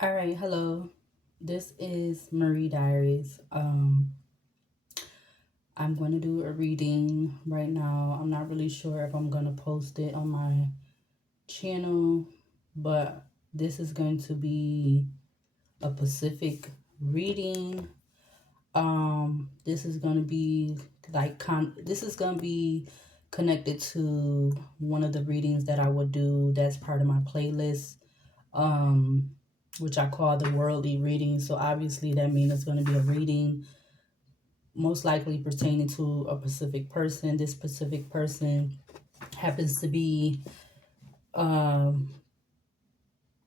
All right, hello. This is Marie Diaries. I'm going to do a reading right now. I'm not really sure if I'm going to post it on my channel, but this is going to be a Pacific reading. This is going to be this is going to be connected to one of the readings that I would do that's part of my playlist. Um which I call the worldly reading. So obviously that means it's going to be a reading most likely pertaining to a specific person. This specific person happens to be, um,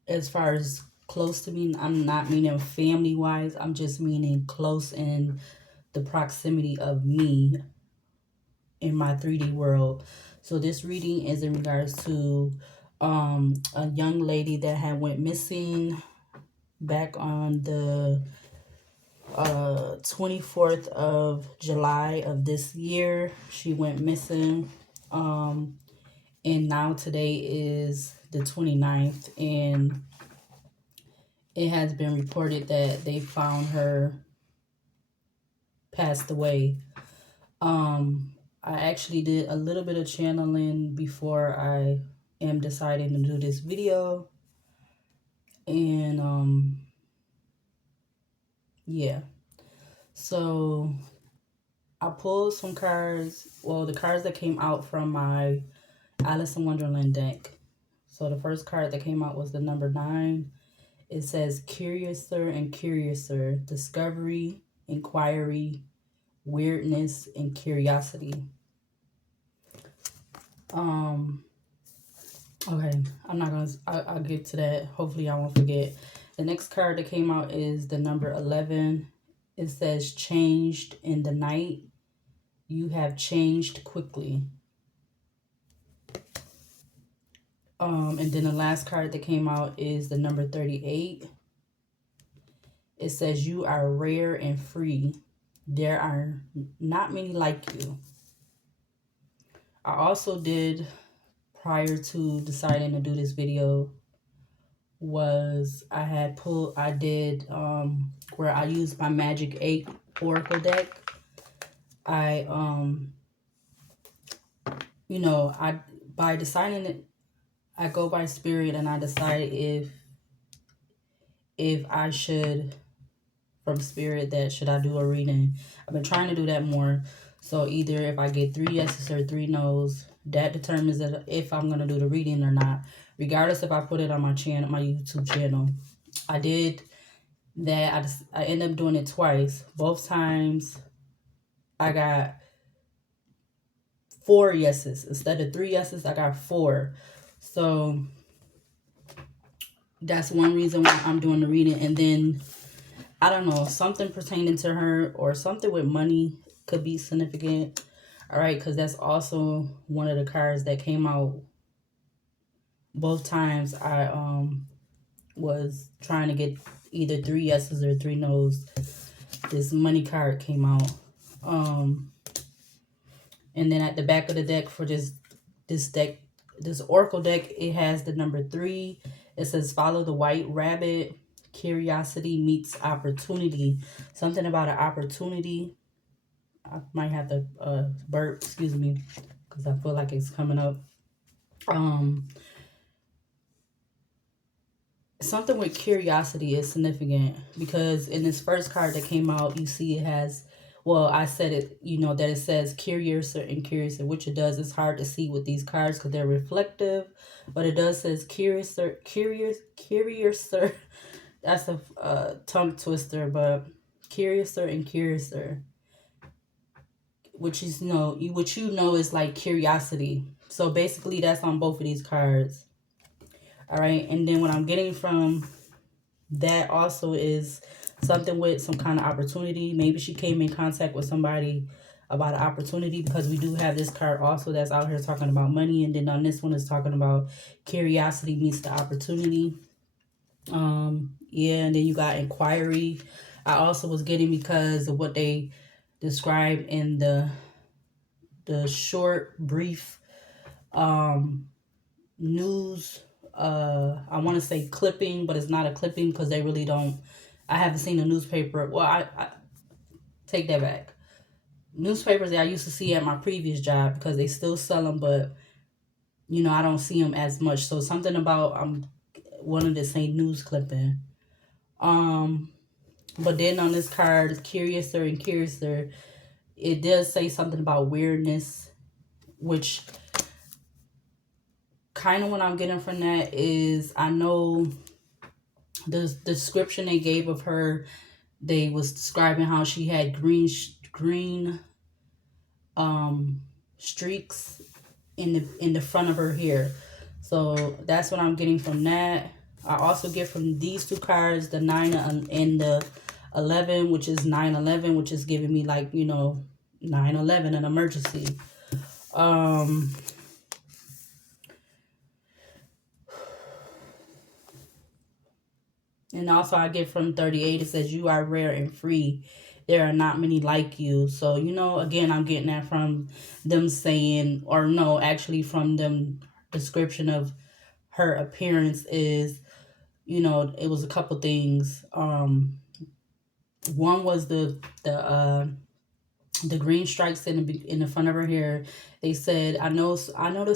as far as close to me, I'm not meaning family wise, I'm just meaning close in the proximity of me in my 3D world. So this reading is in regards to a young lady that had went missing back on the 24th of July of this year. She went missing. Um, and now today is the 29th, and it has been reported that they found her passed away. I actually did a little bit of channeling before I am deciding to do this video. And yeah. So I pulled some cards. Well, the cards that came out from my Alice in Wonderland deck. So the first card that came out was the number 9. It says Curiouser and Curiouser, Discovery, Inquiry, Weirdness, and Curiosity. Okay, I'm not gonna, I'll get to that. Hopefully I won't forget. The next card that came out is the number 11. It says Changed in the Night. You have changed quickly. And then the last card that came out is the number 38. It says you are rare and free. There are not many like you. I also did, prior to deciding to do this video, was I did where I used my Magic 8 Oracle deck. I I by deciding it, I go by spirit and I decide if I should, from spirit, that should I do a reading. I've been trying to do that more. So either if I get 3 yeses or 3 nos, that determines that if I'm gonna do the reading or not. Regardless if I put it on my channel, my YouTube channel. I did that. I ended up doing it twice. Both times I got 4 yeses instead of 3 yeses. I got 4. So that's one reason why I'm doing the reading. And then I don't know, something pertaining to her or something with money could be significant. All right, because that's also one of the cards that came out both times. I was trying to get either 3 yeses or 3 nos. This money card came out. And then at the back of the deck for this deck, this Oracle deck, it has the number 3. It says follow the white rabbit. Curiosity meets opportunity. Something about an opportunity. I might have to burp, excuse me, because I feel like it's coming up. Something with curiosity is significant because in this first card that came out, you see it has, well, I said it, that it says curious and curious, which it does. It's hard to see with these cards because they're reflective, but it does says curious. That's a tongue twister, but curiouser and curiouser, which is is like curiosity. So basically that's on both of these cards. All right, and then what I'm getting from that also is something with some kind of opportunity. Maybe she came in contact with somebody about an opportunity, because we do have this card also that's out here talking about money, and then on this one is talking about curiosity meets the opportunity. Yeah, and then you got inquiry. I also was getting, because of what they described in the short brief news I want to say clipping, but it's not a clipping because they really don't. I haven't seen a newspaper. Well, I take that back. Newspapers that I used to see at my previous job, because they still sell them, but you know, I don't see them as much. So something about wanted to say news clipping. But then on this card, Curiouser and Curiouser, it does say something about weirdness, which kind of what I'm getting from that is, I know the description they gave of her, they was describing how she had green streaks in the front of her hair. So that's what I'm getting from that. I also get from these two cards, the 9 and the 11, which is 9/11, which is giving me, like, you know, 9/11, an emergency. And also I get from 38, it says, you are rare and free. There are not many like you. So, you know, again, I'm getting that from them saying, or no, actually from them description of her appearance is, you know, it was a couple things. One was the green stripes in the front of her hair. They said, I notice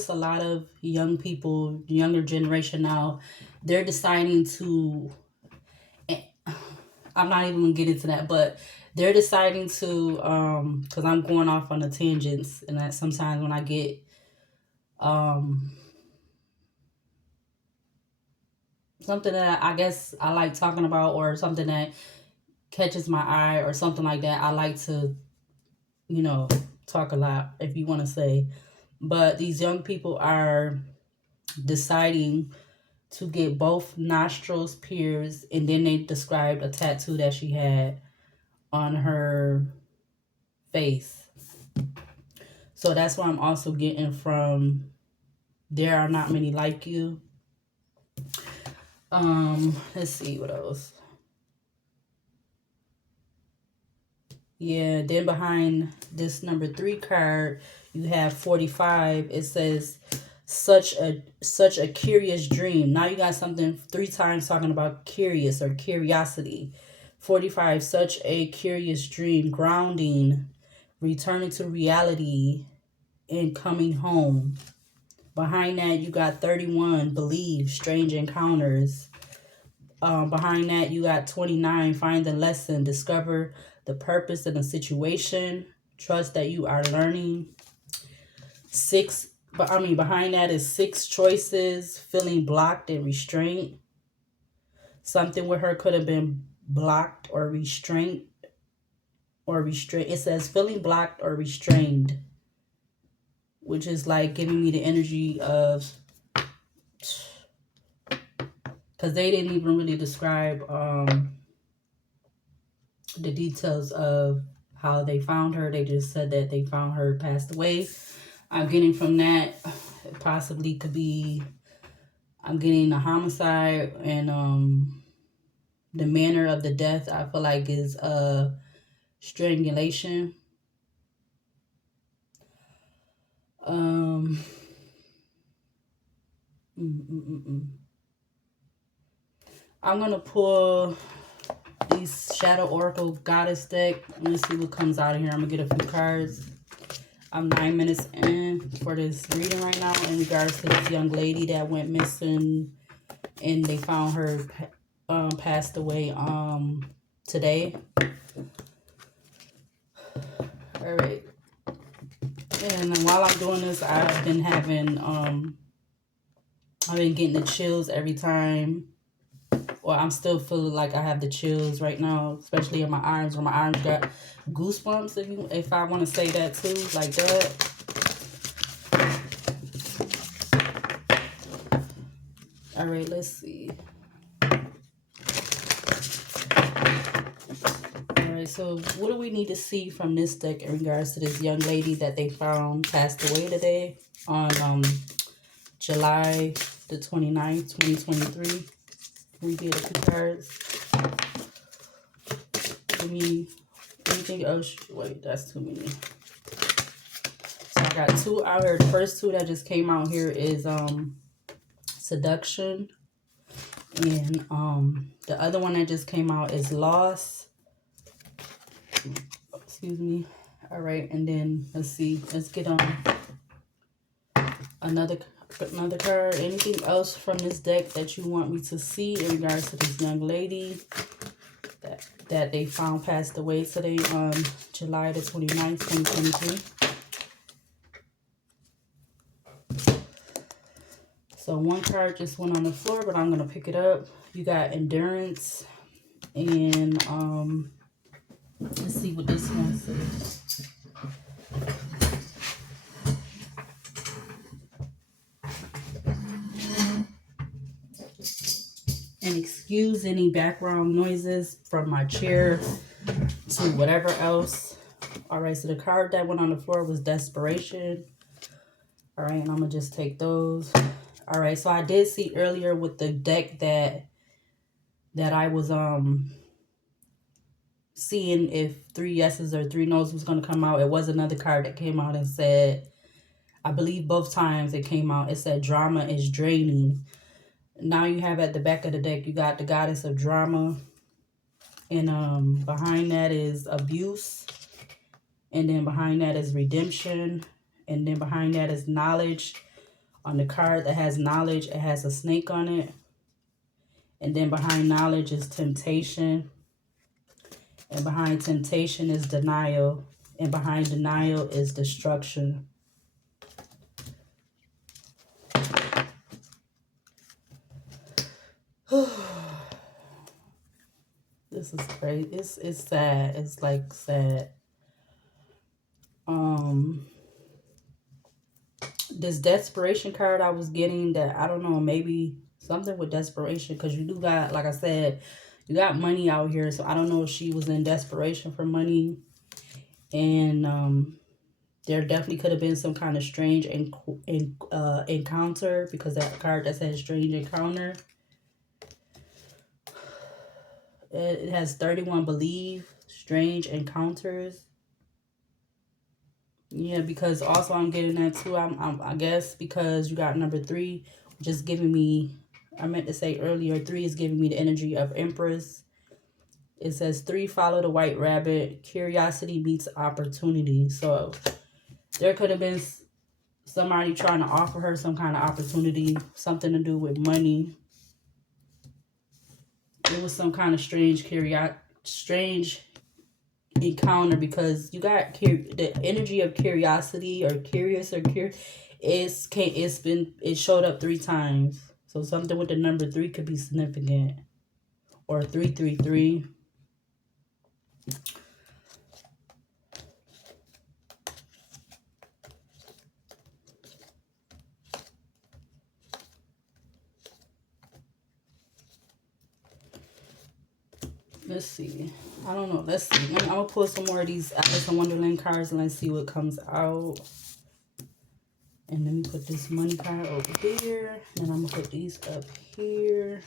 a lot of young people, younger generation now, they're deciding to, I'm not even gonna get into that, but they're deciding to, because I'm going off on the tangents, and that sometimes when I get something that I guess I like talking about, or something that catches my eye or something like that, I like to, you know, talk a lot, if you want to say. But these young people are deciding to get both nostrils pierced, and then they described a tattoo that she had on her face. So that's what I'm also getting from there are not many like you. Let's see what else. Yeah, then behind this number 3 card, you have 45. It says such a curious dream. Now you got something 3 times talking about curious or curiosity. 45, such a curious dream, grounding, returning to reality, and coming home. Behind that, you got 31, believe, strange encounters. Behind that, you got 29, find the lesson, discover the purpose in a situation, trust that you are learning. Behind that is 6 choices, feeling blocked and restrained. Something with her could have been blocked or restrained. It says feeling blocked or restrained, which is like giving me the energy of, because they didn't even really describe the details of how they found her. They just said that they found her passed away. I'm getting from that, it possibly could be, I'm getting a homicide, and the manner of the death, I feel like, is strangulation. I'm gonna pull these Shadow Oracle Goddess deck. Let me see what comes out of here. I'm gonna get a few cards. I'm 9 minutes in for this reading right now in regards to this young lady that went missing, and they found her passed away today. All right. And while I'm doing this, I've been having I've been getting the chills every time. Well, I'm still feeling like I have the chills right now, especially in my arms, where my arms got goosebumps, if I want to say that too, like that. All right, let's see. All right, so what do we need to see from this deck in regards to this young lady that they found passed away today on July the 29th, 2023? We get a few cards. Give me anything else. Wait, that's too many. So I got 2 out here. The first 2 that just came out here is seduction. And the other one that just came out is loss. Excuse me. All right, and then let's see. Let's get on another card. Anything else from this deck that you want me to see in regards to this young lady that they found passed away today on July the 29th, 2023? So one card just went on the floor, but I'm going to pick it up. You got endurance. And let's see what this one says. And excuse any background noises from my chair to whatever else. All right, so the card that went on the floor was desperation. All right, and I'm going to just take those. All right, so I did see earlier with the deck that I was seeing if 3 yeses or 3 nos was going to come out. It was another card that came out and said, I believe both times it came out, it said drama is draining. Now you have at the back of the deck, you got the goddess of drama. And behind that is abuse. And then behind that is redemption. And then behind that is knowledge. On the card that has knowledge, it has a snake on it. And then behind knowledge is temptation. And behind temptation is denial. And behind denial is destruction. This is crazy. It's sad. It's like sad. This desperation card I was getting, that I don't know, maybe something with desperation, because you do got, like I said, you got money out here. So I don't know if she was in desperation for money. And there definitely could have been some kind of strange encounter, because that card that says strange encounter, it has 31 believe strange encounters. Yeah, because also I'm getting that too. I guess because you got number 3, just giving me, I meant to say earlier, 3 is giving me the energy of Empress. It says 3, follow the white rabbit. Curiosity meets opportunity. So there could have been somebody trying to offer her some kind of opportunity, something to do with money. It was some kind of strange encounter, because you got the energy of curiosity or curious or it showed up 3 times. So something with the number 3 could be significant, or 333. Let's see. I don't know. Let's see. I'm gonna pull some more of these Alice in Wonderland cards and let's see what comes out. And let me put this money card over here. And I'm gonna put these up here.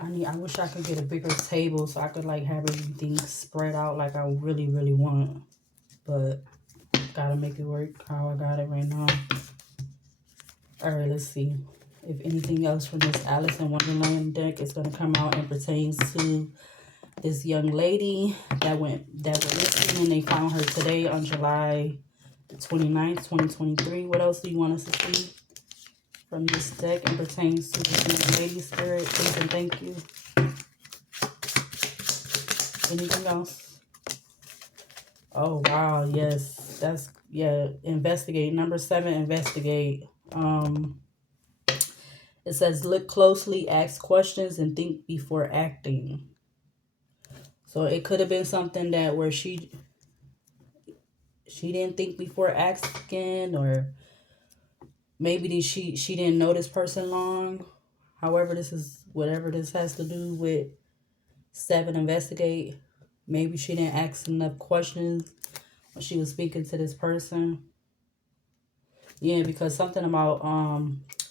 I wish I could get a bigger table so I could like have everything spread out like I really, really want. But gotta make it work how I got it right now. Alright, let's see if anything else from this Alice in Wonderland deck is gonna come out and pertains to this young lady that went missing, and they found her today on July the 29th, 2023. What else do you want us to see from this deck and pertains to this young lady, Spirit? Please and thank you. Anything else? Oh wow, yes. That's, yeah, investigate. Number 7, investigate. It says look closely, ask questions, and think before acting. So it could have been something that where she didn't think before asking, or maybe she didn't know this person long. However, whatever this has to do with 7, investigate. Maybe she didn't ask enough questions when she was speaking to this person. Yeah, because something about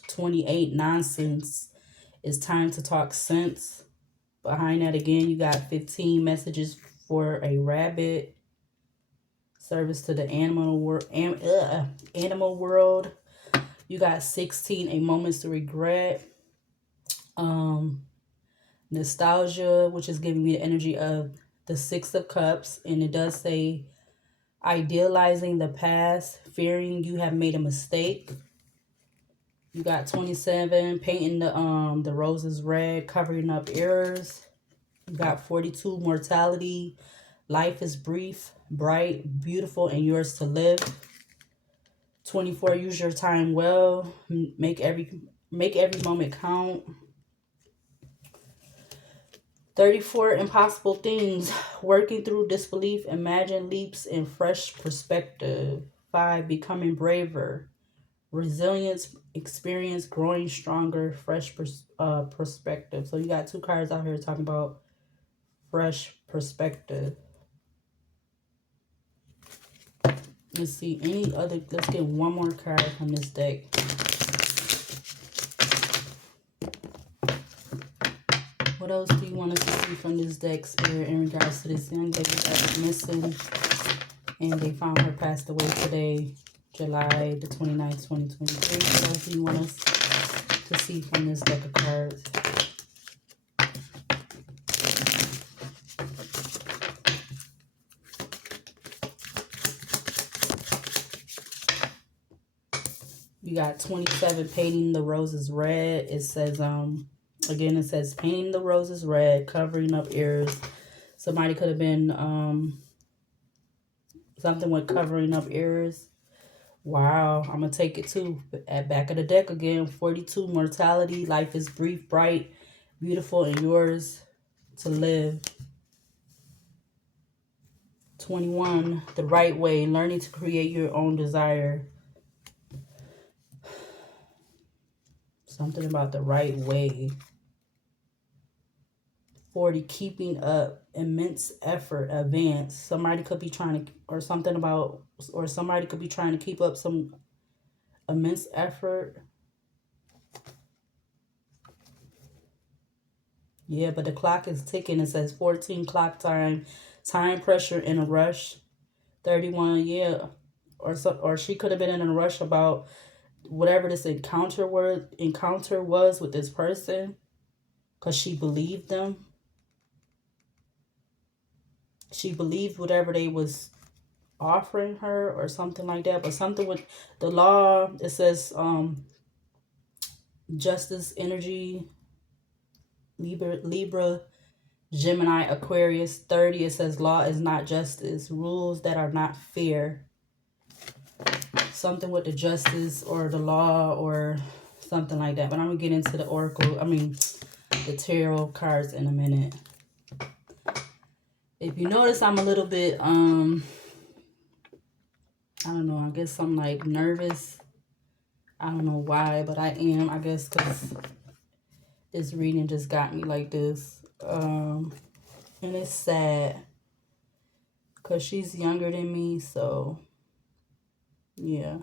28, nonsense. It's time to talk sense. Behind that again, you got 15 messages for a rabbit. Service to the animal world. You got 16, a moments to regret. Nostalgia, which is giving me the energy of the Six of Cups. And it does say idealizing the past, fearing you have made a mistake. You got 27, painting the roses red, covering up errors. You got 42, mortality. Life is brief, bright, beautiful, and yours to live. 24, use your time well. Make every moment count. 34, impossible things. Working through disbelief, imagine leaps in fresh perspective. 5, becoming braver. Resilience, experience, growing stronger, fresh perspective. So you got 2 cards out here talking about fresh perspective. Let's see, let's get one more card from this deck. What else do you want us to see from this deck, Spirit, in regards to this young lady that was missing and they found her passed away today, July the 29th, 2023? What else do you want us to see from this deck of cards? You got 27, painting the roses red. It says, again, it says painting the roses red, covering up errors. Somebody could have been, something with covering up errors. Wow, I'm going to take it too. At back of the deck again, 42, mortality. Life is brief, bright, beautiful, and yours to live. 21, the right way, learning to create your own desire. Something about the right way. 40, keeping up, immense effort, advance. Somebody could be trying to, or somebody could be trying to keep up some immense effort. Yeah, but the clock is ticking. It says 14, clock time, time pressure, in a rush. 31, yeah. Or she could have been in a rush about whatever this encounter was with this person, because she believed them. She believed whatever they was offering her or something like that. But something with the law, it says justice energy, Libra, Gemini, Aquarius. 30, it says law is not justice, rules that are not fair. Something with the justice or the law or something like that. But I'm gonna get into the the tarot cards in a minute. If you notice, I'm a little bit I don't know, I guess I'm like nervous. I don't know why, but I am, I guess, because this reading just got me like this. And it's sad because she's younger than me, so yeah.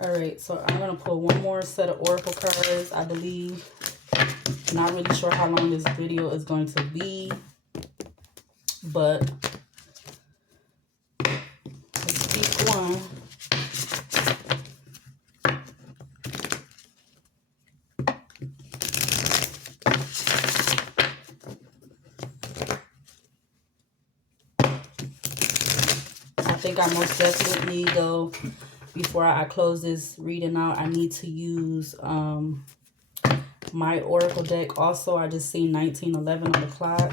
All right, so I'm gonna pull one more set of oracle cards, I believe. Not really sure how long this video is going to be, but let's pick one. I think I most definitely, though, before I close this reading out, I need to use my oracle deck. Also, I just seen 1911 on the clock.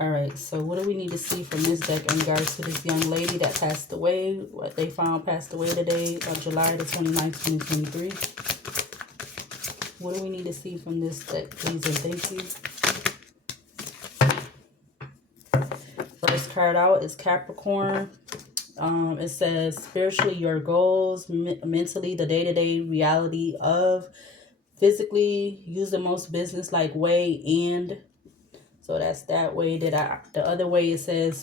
All right, so what do we need to see from this deck in regards to this young lady that passed away? What they found passed away today, July the 29th, 2023. What do we need to see from this deck, please and thank you? First card out is Capricorn. It says spiritually your goals, mentally the day-to-day reality of, physically use the most business-like way, and so that's that way. The other way, it says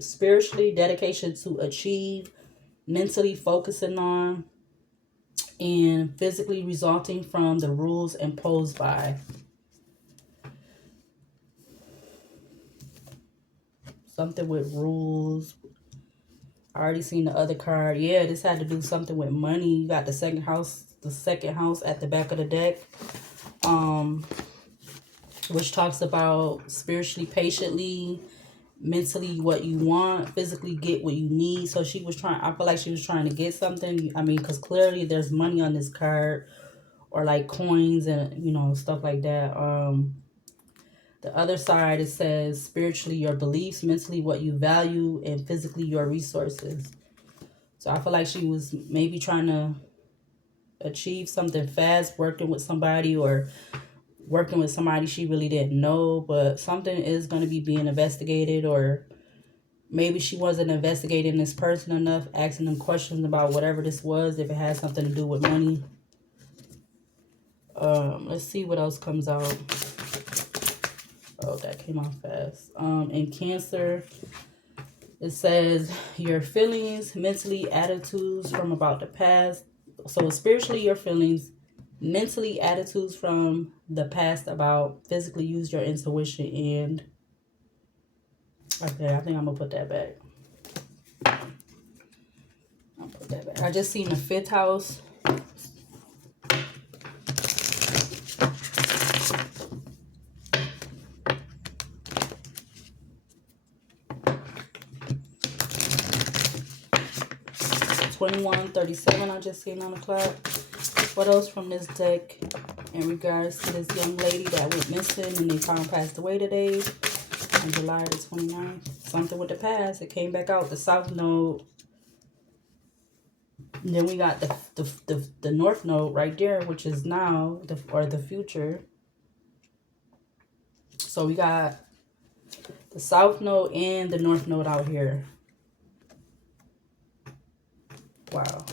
spiritually dedication to achieve, mentally focusing on, and physically resulting from the rules imposed by. Something with rules. I already seen the other card. Yeah, this had to do something with money. You got the second house at the back of the deck. Which talks about spiritually, patiently, mentally what you want, physically get what you need. So she was trying, I feel like she was trying to get something. I mean, because clearly there's money on this card, or like coins and, you know, stuff like that. The other side, it says spiritually your beliefs, mentally what you value, and physically your resources. So I feel like she was maybe trying to achieve something fast, working with somebody, or working with somebody she really didn't know, but something is going to be being investigated, or maybe she wasn't investigating this person enough, asking them questions about whatever this was, if it had something to do with money. Let's see what else comes out. Oh, that came out fast. In Cancer, it says your feelings, mentally, attitudes from about the past. So spiritually, your feelings, mentally, attitudes from the past about, physically, use your intuition, and okay, I think I'm gonna put that back. I'll put that back. I just seen the 5th house. $21.37 I just seen on the clock. What else from this deck in regards to this young lady that went missing and they found passed away today on July the 29th? Something with the past. It came back out. The South Node. And then we got the North Node right there, which is now, the future. So we got the South Node and the North Node out here. Wow.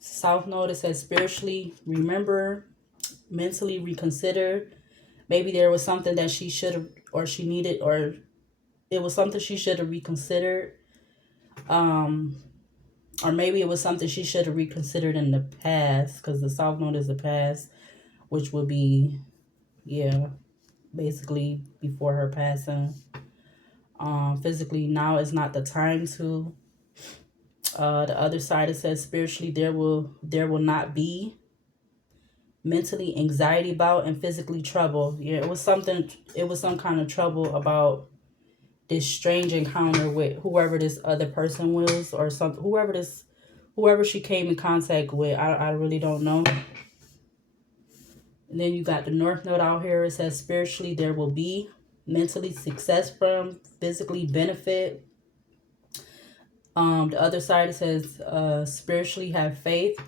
South Node, it says spiritually remember, mentally reconsider. Maybe there was something that she should have, or she needed, or it was something she should have reconsidered. Or maybe it was something she should have reconsidered in the past, because the South Node is the past, which would be, yeah, basically before her passing. Physically, now is not the time to. The other side, it says spiritually there will not be. Mentally, anxiety about, and physically, trouble. Yeah, it was some kind of trouble about this strange encounter with whoever this other person was, or something, whoever she came in contact with. I really don't know. And then you got the North Node out here. It says spiritually there will be, mentally success from, physically benefit. The other side, it says spiritually have faith,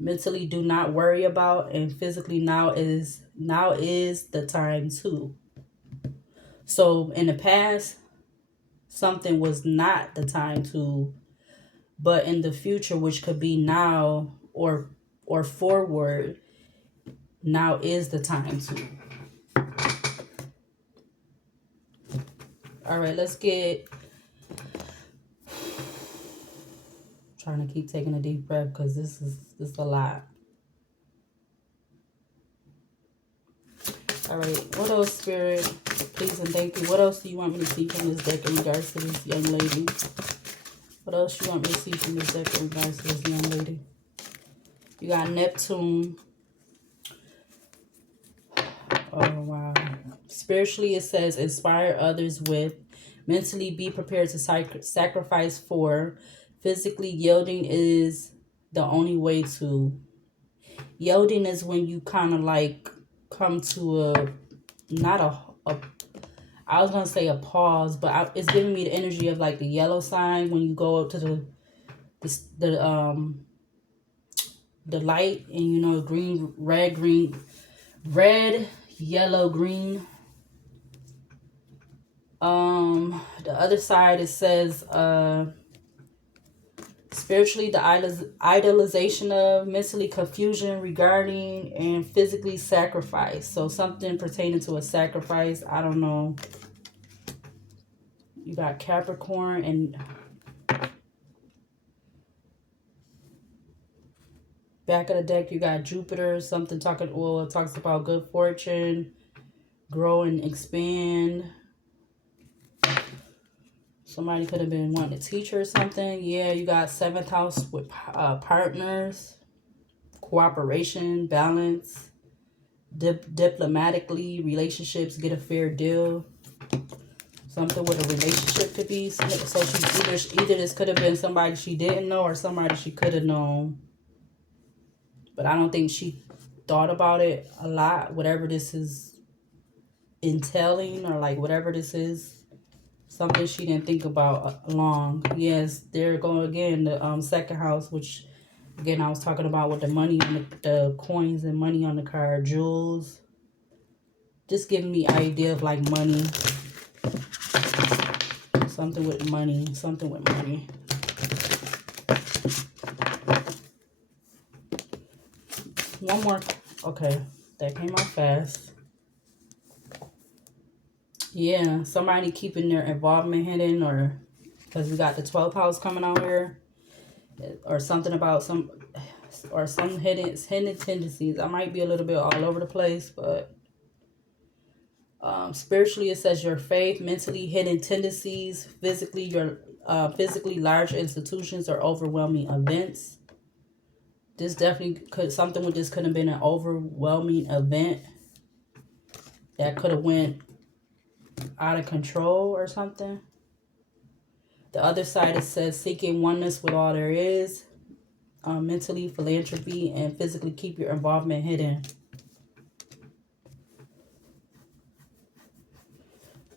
mentally do not worry about, and physically now is the time too. So in the past, something was not the time to, but in the future, which could be now or forward, now is the time to. All right, let's get. Trying to keep taking a deep breath because this is a lot. All right, what else, Spirit? Please and thank you. What else do you want me to see from this deck in regards to this young lady? What else you want me to see from this deck in regards to this young lady? You got Neptune. Oh, wow. Spiritually, it says inspire others with. Mentally, be prepared to sacrifice for. Physically, yielding is the only way to. Yielding is when you kind of like come to not a I was going to say a pause, but it's giving me the energy of like the yellow sign when you go up to the light, and you know, red, yellow, green. The other side, it says spiritually the idolization of, mentally confusion regarding, and physically sacrifice. So something pertaining to a sacrifice. I don't know. You got Capricorn, and back of the deck you got Jupiter. Something talking, well, it talks about good fortune, grow and expand. Somebody could have been wanting to teach her or something. Yeah, you got 7th house with partners, cooperation, balance, diplomatically, relationships, get a fair deal. Something with a relationship could be. So she either this could have been somebody she didn't know or somebody she could have known. But I don't think she thought about it a lot. Whatever this is entailing, or like whatever this is, something she didn't think about long. Yes, there go again, the 2nd house, which again I was talking about with the money and the coins and money on the card, jewels. Just giving me idea of like money. Something with money. Something with money. One more. Okay, that came out fast. Yeah, somebody keeping their involvement hidden, or because we got the 12th house coming out here, or something about some hidden tendencies. I might be a little bit all over the place, but spiritually it says your faith, mentally hidden tendencies, physically your physically large institutions or overwhelming events. This definitely could, something with this could have been an overwhelming event that could have went out of control or something. The other side, it says seeking oneness with all there is, mentally, philanthropy, and physically keep your involvement hidden.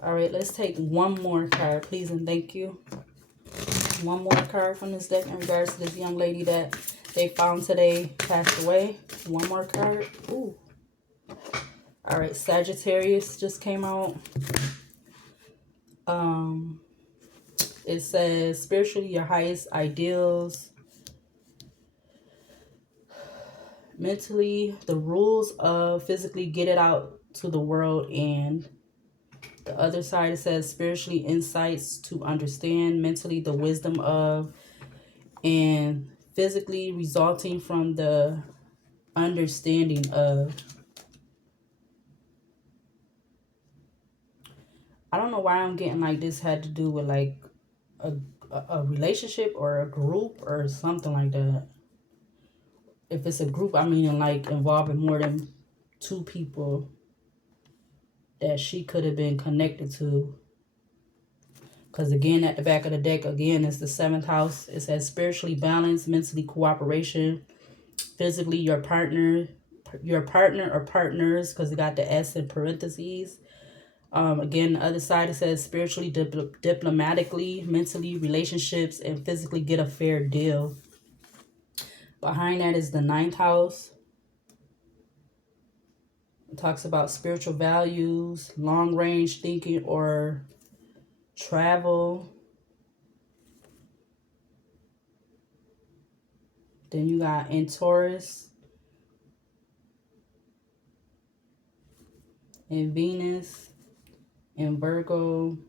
All right, let's take one more card, please and thank you. One more card from this deck in regards to this young lady that they found today passed away. One more card. Ooh. All right, Sagittarius just came out. It says spiritually your highest ideals. Mentally, the rules of physically get it out to the world. And the other side, it says spiritually insights to understand. Mentally, the wisdom of, and physically resulting from the understanding of. I don't know why I'm getting like this had to do with like a relationship or a group or something like that. If it's a group, I mean like involving more than 2 people that she could have been connected to. Because again, at the back of the deck, again, it's the 7th house. It says spiritually balanced, mentally cooperation, physically your partner or partners, because it got the S in parentheses. Again, the other side, it says spiritually, diplomatically, mentally, relationships, and physically get a fair deal. Behind that is the 9th house. It talks about spiritual values, long range thinking, or travel. Then you got in Taurus and Venus and Virgo.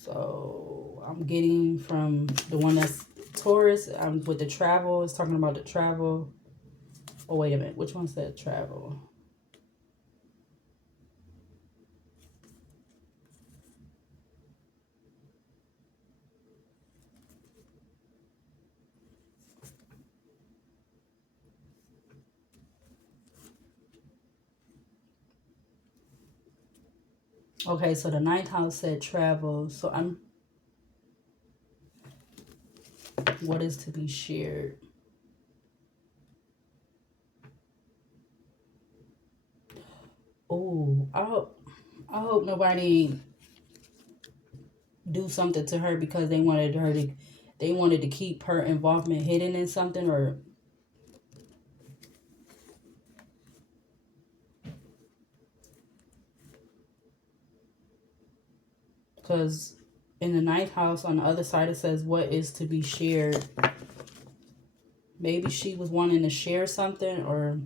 So I'm getting from the one that's Taurus, with the travel, it's talking about the travel. Oh, wait a minute. Which one said travel? Okay, so the 9th house said travel. So what is to be shared? Oh, I hope nobody do something to her because they wanted to keep her involvement hidden in something, or because in the 9th house on the other side it says what is to be shared. Maybe she was wanting to share something, or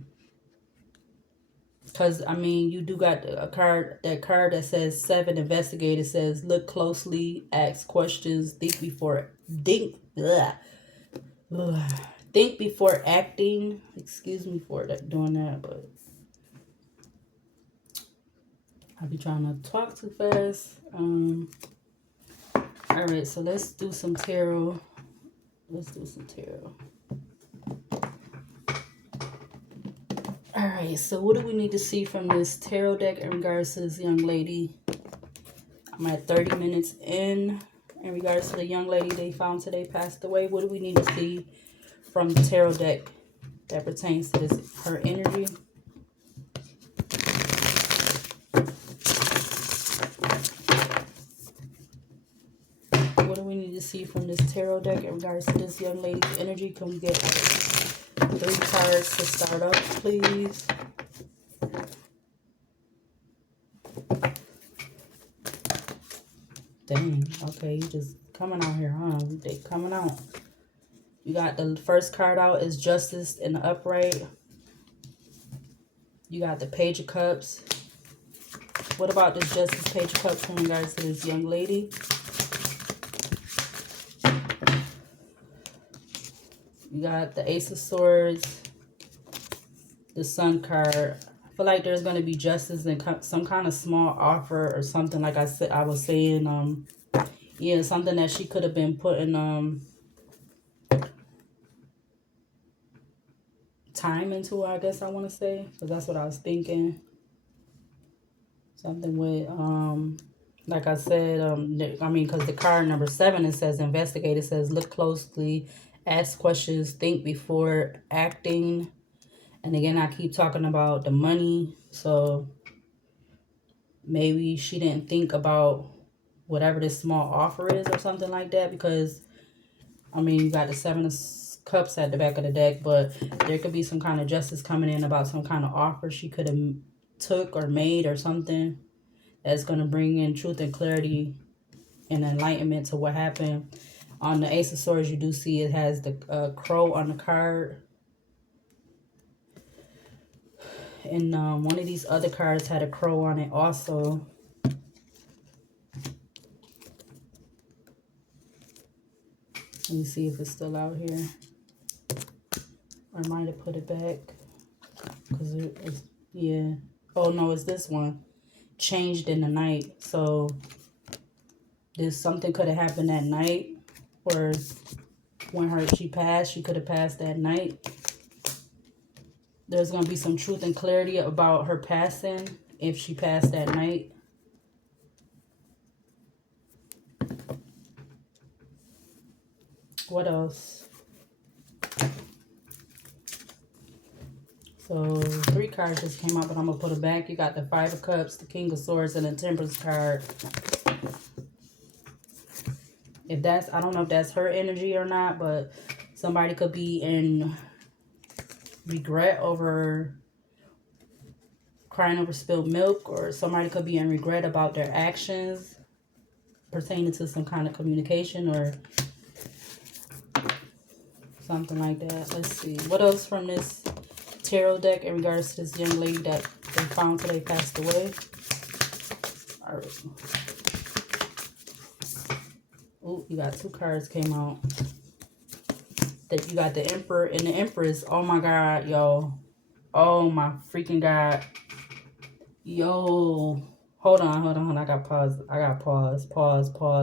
because I mean you do got a card, that says 7, investigate. It says look closely, ask questions, think before think before acting. Excuse me for doing that, but I be trying to talk too fast. All right, so let's do some tarot. Let's do some tarot. All right, so what do we need to see from this tarot deck in regards to this young lady? I'm at 30 minutes in regards to the young lady they found today passed away. What do we need to see from the tarot deck that pertains to this, her energy? What do we need to see from this tarot deck in regards to this young lady's energy? Can we get 3 cards to start up, please? Dang, okay, you just coming out here, huh? They coming out. You got the first card out is Justice in the upright. You got the Page of Cups. What about this Justice, Page of Cups in regards to this young lady? You got the Ace of Swords, the Sun card. I feel like there's going to be justice and some kind of small offer or something. Like I was saying, yeah, something that she could have been putting time into, I guess I want to say, because that's what I was thinking. Something with like I said, I mean, because the card number 7, it says investigate. It says look closely, ask questions, think before acting. And again, I keep talking about the money. So maybe she didn't think about whatever this small offer is or something like that. Because, I mean, you got the 7 of Cups at the back of the deck. But there could be some kind of justice coming in about some kind of offer she could have took or made or something. That's going to bring in truth and clarity and enlightenment to what happened. On the Ace of Swords, you do see it has the crow on the card. And one of these other cards had a crow on it also. Let me see if it's still out here. Or I might have put it back. Because it's, yeah. Oh, no, it's this one. Changed in the night. So there's something could have happened that night. Or when she passed, she could have passed that night. There's going to be some truth and clarity about her passing if she passed that night. What else? So 3 cards just came out, but I'm going to put it back. You got the 5 of Cups, the King of Swords, and the Temperance card. If that's, I don't know if that's her energy or not, but somebody could be in regret over crying over spilled milk, or somebody could be in regret about their actions pertaining to some kind of communication or something like that. Let's see. What else from this tarot deck in regards to this young lady that they found today passed away? All right. Oh, you got 2 cards came out. That you got the Emperor and the Empress. Oh my God, yo. Oh my freaking God. Yo. Hold on. I got pause. Pause.